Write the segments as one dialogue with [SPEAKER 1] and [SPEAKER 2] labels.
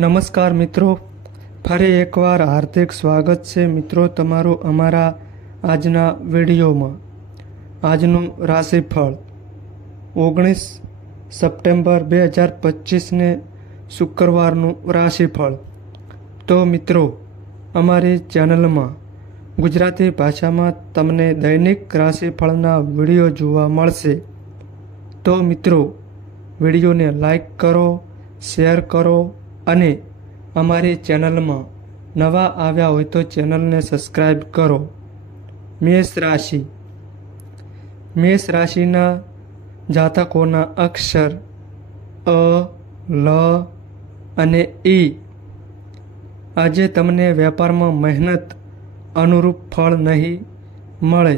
[SPEAKER 1] નમસ્કાર મિત્રો. ફરી એકવાર હાર્દિક સ્વાગત છે મિત્રો તમારું અમારા આજના વિડીયોમાં. આજનું રાશિફળ ઓગણીસ સપ્ટેમ્બર બે હજાર પચીસને શુક્રવારનું રાશિફળ. તો મિત્રો, અમારી ચેનલમાં ગુજરાતી ભાષામાં તમને દૈનિક રાશિફળના વીડિયો જોવા મળશે. તો મિત્રો, વિડીયોને લાઈક કરો, શેર કરો અને અમારી ચેનલમાં નવા આવ્યા હોય તો ચેનલને સબસ્ક્રાઈબ કરો. મેષ રાશિ. મેષ રાશિના જાતકોના અક્ષર અ, લ અને ઈ આજે તમને વેપારમાં મહેનત અનુરૂપ ફળ નહીં મળે,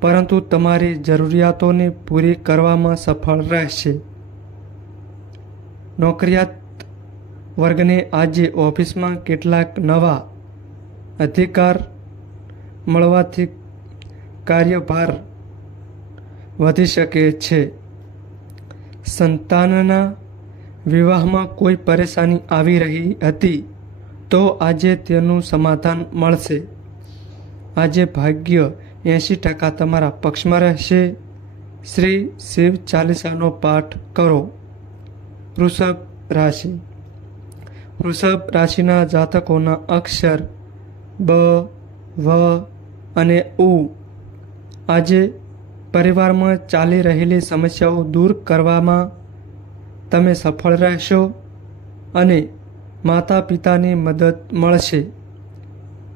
[SPEAKER 1] પરંતુ તમારી જરૂરિયાતોને પૂરી કરવામાં સફળ રહેશે. નોકરિયાત વર્ગને આજે ઓફિસમાં કેટલાક નવા અધિકાર મળવાથી કાર્યભાર વધી શકે છે. સંતાનના વિવાહમાં કોઈ પરેશાની આવી રહી હતી તો આજે તેનું સમાધાન મળશે. આજે ભાગ્ય એંશી ટકા તમારા પક્ષમાં રહેશે. શ્રી શિવ ચાલીસાનો પાઠ કરો. વૃષભ રાશિ વૃષભ રાશિના જાતકોના અક્ષર બ, વ અને ઉ. આજે પરિવારમાં ચાલી રહેલી સમસ્યાઓ દૂર કરવામાં તમે સફળ રહેશો અને માતા પિતાની મદદ મળશે.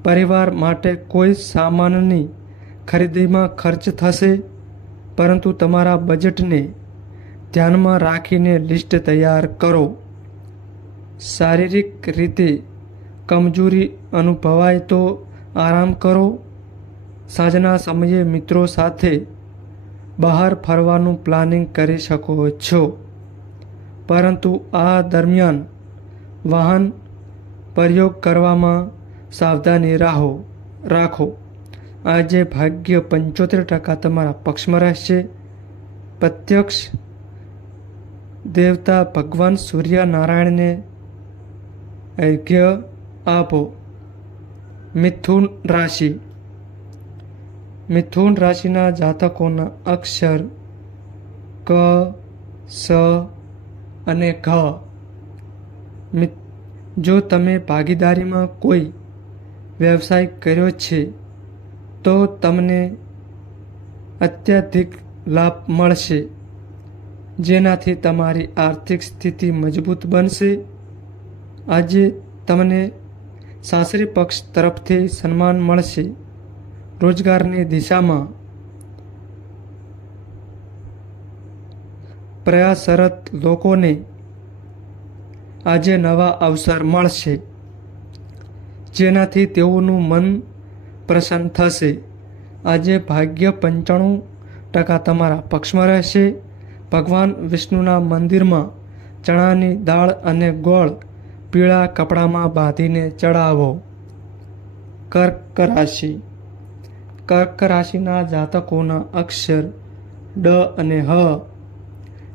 [SPEAKER 1] પરિવાર માટે કોઈ સામાનની ખરીદીમાં ખર્ચ થશે, પરંતુ તમારા બજેટને ધ્યાનમાં રાખીને લિસ્ટ તૈયાર કરો. શારીરિક રીતે કમજોરી અનુભવાય તો આરામ કરો. સાંજના સમયે મિત્રો સાથે બહાર ફરવાનું પ્લાનિંગ કરી શકો છો. પરંતુ આ દરમિયાન વાહન પ્રયોગ કરવામાં સાવધાની રાહો રાખો. આજે ભાગ્ય પંચોતેર ટકા તમારા પક્ષમાં રહેશે. પ્રત્યક્ષ દેવતા ભગવાન સૂર્યનારાયણને અર્ઘ્ય આપો મિથુન રાશિ મિથુન રાશિના જાતકોના અક્ષર ક સ અને ઘ જો તમે ભાગીદારીમાં કોઈ વ્યવસાય કર્યો છે, તો તમને અત્યધિક લાભ મળશે. જેનાથી તમારી આર્થિક સ્થિતિ મજબૂત બનશે. આજે તમને સાસરી પક્ષ તરફથી સન્માન મળશે. રોજગારની દિશામાં પ્રયાસરત લોકોને આજે નવા અવસર મળશે. જેનાથી તેઓનું મન પ્રસન્ન થશે. આજે ભાગ્ય પંચાણું ટકા તમારા પક્ષમાં રહેશે. ભગવાન વિષ્ણુના મંદિરમાં ચણાની દાળ અને ગોળ પીળા કપડામાં બાંધીને ચડાવો. કર્ક રાશિ કર્ક રાશિના જાતકોના અક્ષર ડ અને હ.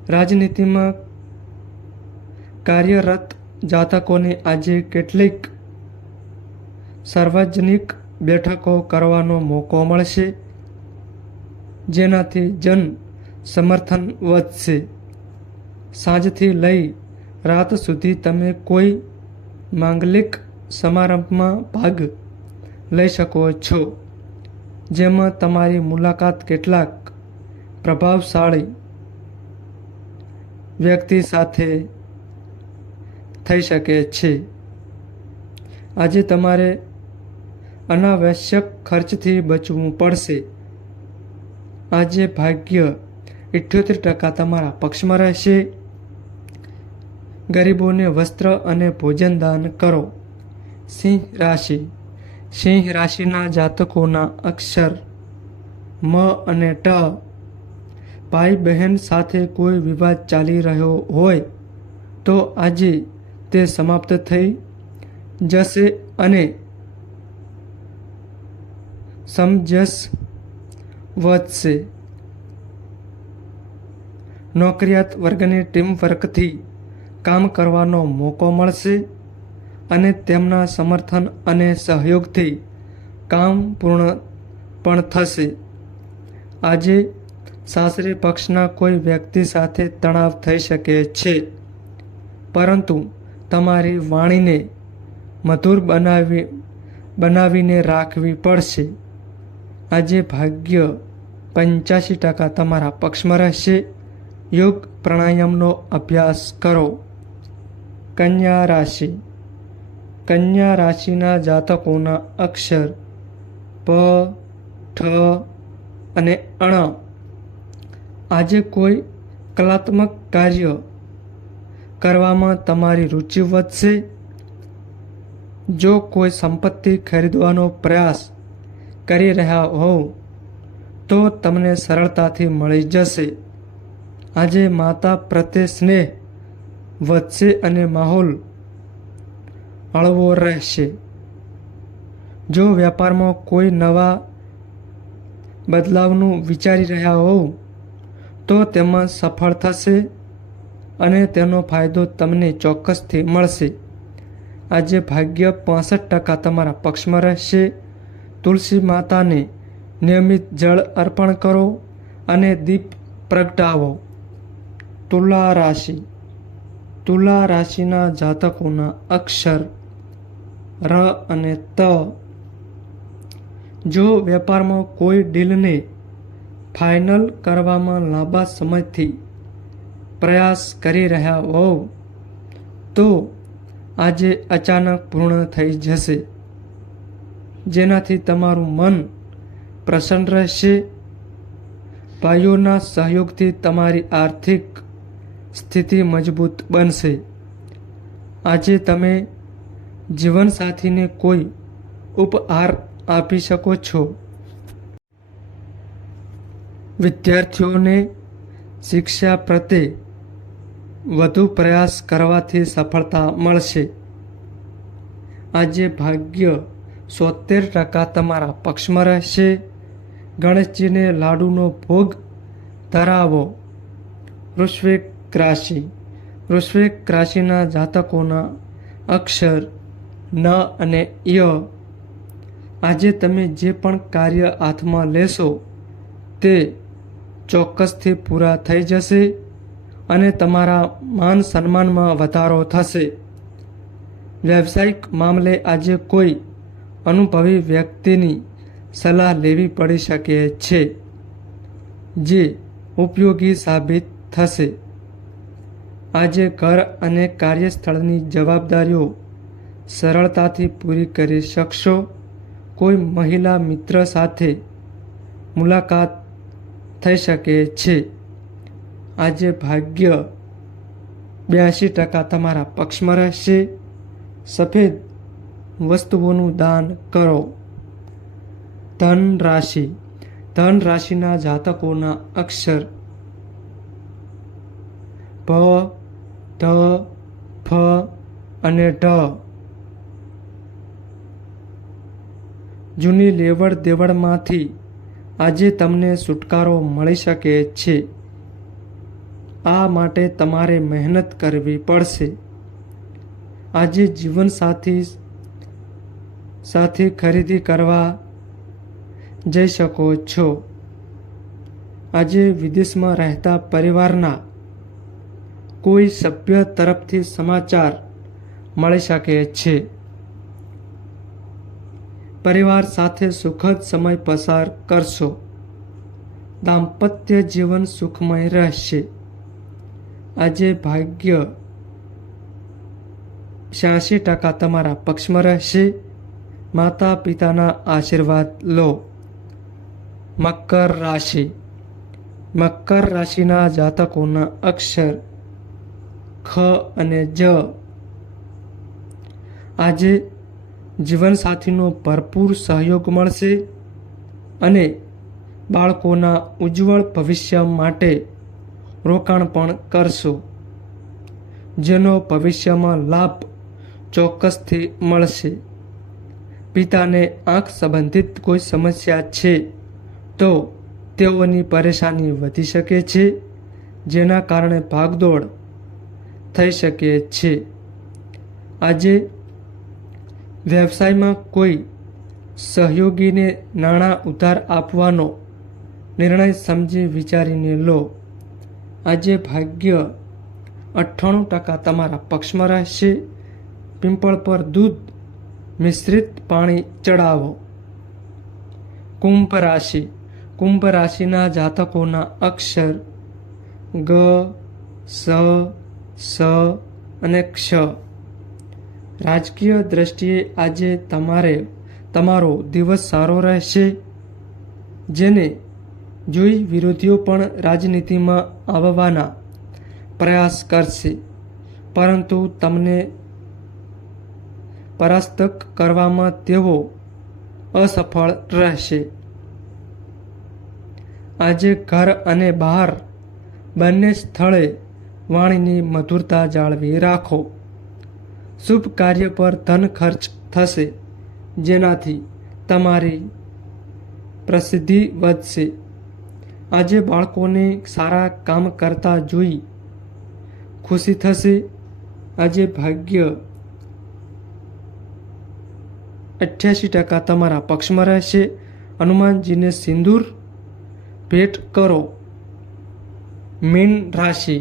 [SPEAKER 1] રાજનીતિમાં કાર્યરત જાતકોને આજે કેટલીક સાર્વજનિક બેઠકો કરવાનો મોકો મળશે, જેનાથી જન સમર્થન વધશે. સાંજથી લઈ રાત સુધી તમે કોઈ માંગલિક સમારંભમાં ભાગ લઈ શકો છો, જેમાં તમારી મુલાકાત કેટલાક પ્રભાવશાળી વ્યક્તિ સાથે થઈ શકે છે. આજે તમારે અનાવશ્યક ખર્ચથી બચવું પડશે. આજે ભાગ્ય ઇઠ્યોતેર ટકા તમારા પક્ષમાં રહેશે. ગરીબોને વસ્ત્ર અને ભોજન દાન કરો. સિંહ રાશિ. સિંહ રાશિના જાતકોના અક્ષર મ અને ટ. ભાઈ બહેન સાથે કોઈ વિવાદ ચાલી રહ્યો હોય તો આજે તે સમાપ્ત થઈ જશે અને સમજસ વધશે. નોકરિયાત વર્ગની ટીમ વર્કથી કામ કરવાનો મોકો મળશે અને તેમના સમર્થન અને સહયોગથી કામ પૂર્ણ પણ થશે. આજે સાસરી પક્ષના કોઈ વ્યક્તિ સાથે તણાવ થઈ શકે છે, પરંતુ તમારી વાણીને મધુર બનાવી, બનાવીને રાખવી પડશે. આજે ભાગ્ય પંચ્યાસી ટકા તમારા પક્ષમાં રહેશે. યોગ પ્રાણાયામનો અભ્યાસ કરો. કન્યા રાશિ કન્યા રાશિના જાતકોના અક્ષર પ, ઠ અને અણ. આજે કોઈ કલાત્મક કાર્ય કરવામાં તમારી રુચિ વધશે? જો કોઈ સંપત્તિ ખરીદવાનો પ્રયાસ કરી રહ્યા હોવ, તો તમને સરળતાથી મળી જશે. આજે માતા પ્રત્યે સ્નેહ વધશે અને માહોલ હળવો રહેશે. જો વેપારમાં કોઈ નવા બદલાવનું વિચારી રહ્યા હોવ, તો તેમાં સફળ થશે અને તેનો ફાયદો તમને ચોક્કસથી મળશે. આજે ભાગ્ય પાસઠ ટકા તમારા પક્ષમાં રહેશે. તુલસી માતાને નિયમિત જળ અર્પણ કરો અને દીપ પ્રગટાવો. તુલા રાશિ. તુલા રાશિના જાતકોના અક્ષર, ર અને ત. જો વેપારમાં કોઈ ડીલને ફાઇનલ કરવામાં લાંબા સમયથી પ્રયાસ કરી રહ્યા હોવ, તો આજે અચાનક પૂર્ણ થઈ જશે. જેનાથી તમારું મન પ્રસન્ન રહેશે. ભાઈઓના સહયોગથી તમારી આર્થિક સ્થિતિ મજબૂત બનશે. આજે તમે જીવનસાથીને કોઈ ઉપહાર આપી શકો છો. વિદ્યાર્થીઓને શિક્ષા પ્રત્યે વધુ પ્રયાસ કરવાથી સફળતા મળશે. આજે ભાગ્ય સોતેર ટકા તમારા પક્ષમાં રહેશે. ગણેશજીને લાડુનો ભોગ ધરાવો. રાશિ વૃશ્વિક રાશિના જાતકોના અક્ષર ન અને ય. આજે તમે જે પણ કાર્ય હાથમાં લેશો, તે ચોક્કસથી પૂરા થઈ જશે અને તમારા માન સન્માનમાં વધારો થશે. વ્યવસાયિક મામલે આજે કોઈ અનુભવી વ્યક્તિની સલાહ લેવી પડી શકે છે, જે ઉપયોગી સાબિત થશે. આજે ઘર અને કાર્યસ્થળની જવાબદારીઓ સરળતાથી પૂરી કરી શકશો. કોઈ મહિલા મિત્ર સાથે મુલાકાત થઈ શકે છે. આજે ભાગ્ય બ્યાસી ટકા તમારા પક્ષમાં રહેશે. સફેદ વસ્તુઓનું દાન કરો. ધન રાશિ ધન રાશિના જાતકોના અક્ષર ભ ઢ ફ અને ઢ જૂની લેવડ દેવડમાંથી આજે તમને છુટકારો મળી શકે છે. આ માટે તમારે મહેનત કરવી પડશે. આજે જીવનસાથી સાથે ખરીદી કરવા જઈ શકો છો. આજે વિદેશમાં રહેતા પરિવારના કોઈ સભ્ય તરફથી સમાચાર મળી શકે છે. પરિવાર સાથે સુખદ સમય પસાર કરશો. દાંપત્ય જીવન સુખમય રહેશે. આજે ભાગ્ય છ્યાસી ટકા તમારા પક્ષમાં રહેશે. માતા પિતાના આશીર્વાદ લો. મકર રાશિ. મકર રાશિના જાતકોના અક્ષર ખ અને જ. આજે જીવનસાથીનો ભરપૂર સહયોગ મળશે અને બાળકોના ઉજ્જવળ ભવિષ્ય માટે રોકાણ પણ કરશો, જેનો ભવિષ્યમાં લાભ ચોક્કસથી મળશે. પિતાને આંખ સંબંધિત કોઈ સમસ્યા છે, તો તેઓની પરેશાની વધી શકે છે, જેના કારણે ભાગદોડ થઈ શકે છે. આજે વ્યવસાયમાં કોઈ સહયોગીને નાણાં ઉધાર આપવાનો નિર્ણય સમજી વિચારીને લો. આજે ભાગ્ય અઠ્ઠાણું ટકા તમારા પક્ષમાં રહેશે. પિંપળ પર દૂધ મિશ્રિત પાણી ચડાવો. કુંભ રાશિ. કુંભ રાશિના જાતકોના અક્ષર ગ, સ સ અને ક્ષ. રાજકીય દ્રષ્ટિએ આજે તમારે, તમારો દિવસ સારો રહેશે, જેને જોઈ વિરોધીઓ પણ રાજનીતિમાં આવવાના પ્રયાસ કરશે. પરંતુ તમને પરાસ્ત કરવામાં તેઓ અસફળ રહેશે. આજે ઘર અને બહાર બંને સ્થળે વાણીની મધુરતા જાળવી રાખો. શુભ કાર્ય પર ધન ખર્ચ થશે, જેનાથી તમારી પ્રસિદ્ધિ વધશે. આજે બાળકોને સારા કામ કરતા જોઈ ખુશી થશે. આજે ભાગ્ય અઠ્યાસી ટકા તમારા પક્ષમાં રહેશે. હનુમાનજીને સિંદૂર ભેટ કરો. મીન રાશિ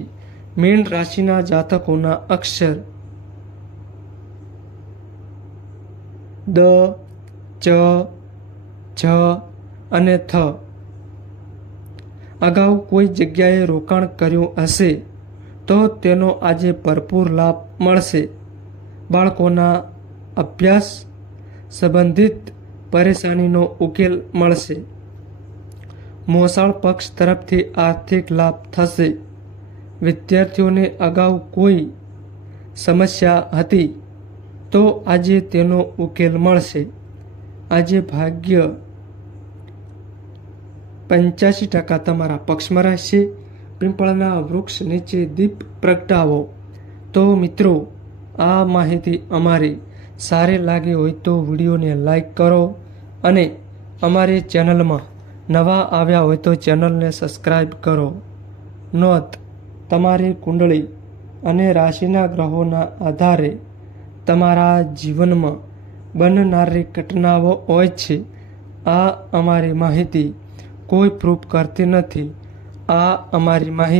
[SPEAKER 1] મીન રાશિના જાતકોના અક્ષર. દ, ચ, છ અને થ. અગાઉ કોઈ જગ્યાએ રોકાણ કર્યું હશે, તો તેનો આજે ભરપૂર લાભ મળશે. બાળકોના અભ્યાસ સંબંધિત પરેશાનીનો ઉકેલ મળશે. મોસાળ પક્ષ તરફથી આર્થિક લાભ થશે. વિદ્યાર્થીઓને અગાઉ કોઈ સમસ્યા હતી, તો આજે તેનો ઉકેલ મળશે. આજે ભાગ્ય પંચ્યાસી ટકા તમારા પક્ષમાં રહેશે. પિંપળના વૃક્ષ નીચે દીપ પ્રગટાવો. તો મિત્રો, આ માહિતી અમારી સારી લાગી હોય તો વિડીયોને લાઈક કરો અને અમારી ચેનલમાં નવા આવ્યા હોય તો ચેનલને સબસ્ક્રાઈબ કરો. નોંધ તમારી કુંડળી અને રાશિના ગ્રહોના આધારે તમારા જીવનમાં બનનારી ઘટનાઓ હોય છે. આ અમારી માહિતી કોઈ પ્રૂફ કરતી નથી. આ અમારી માહિતી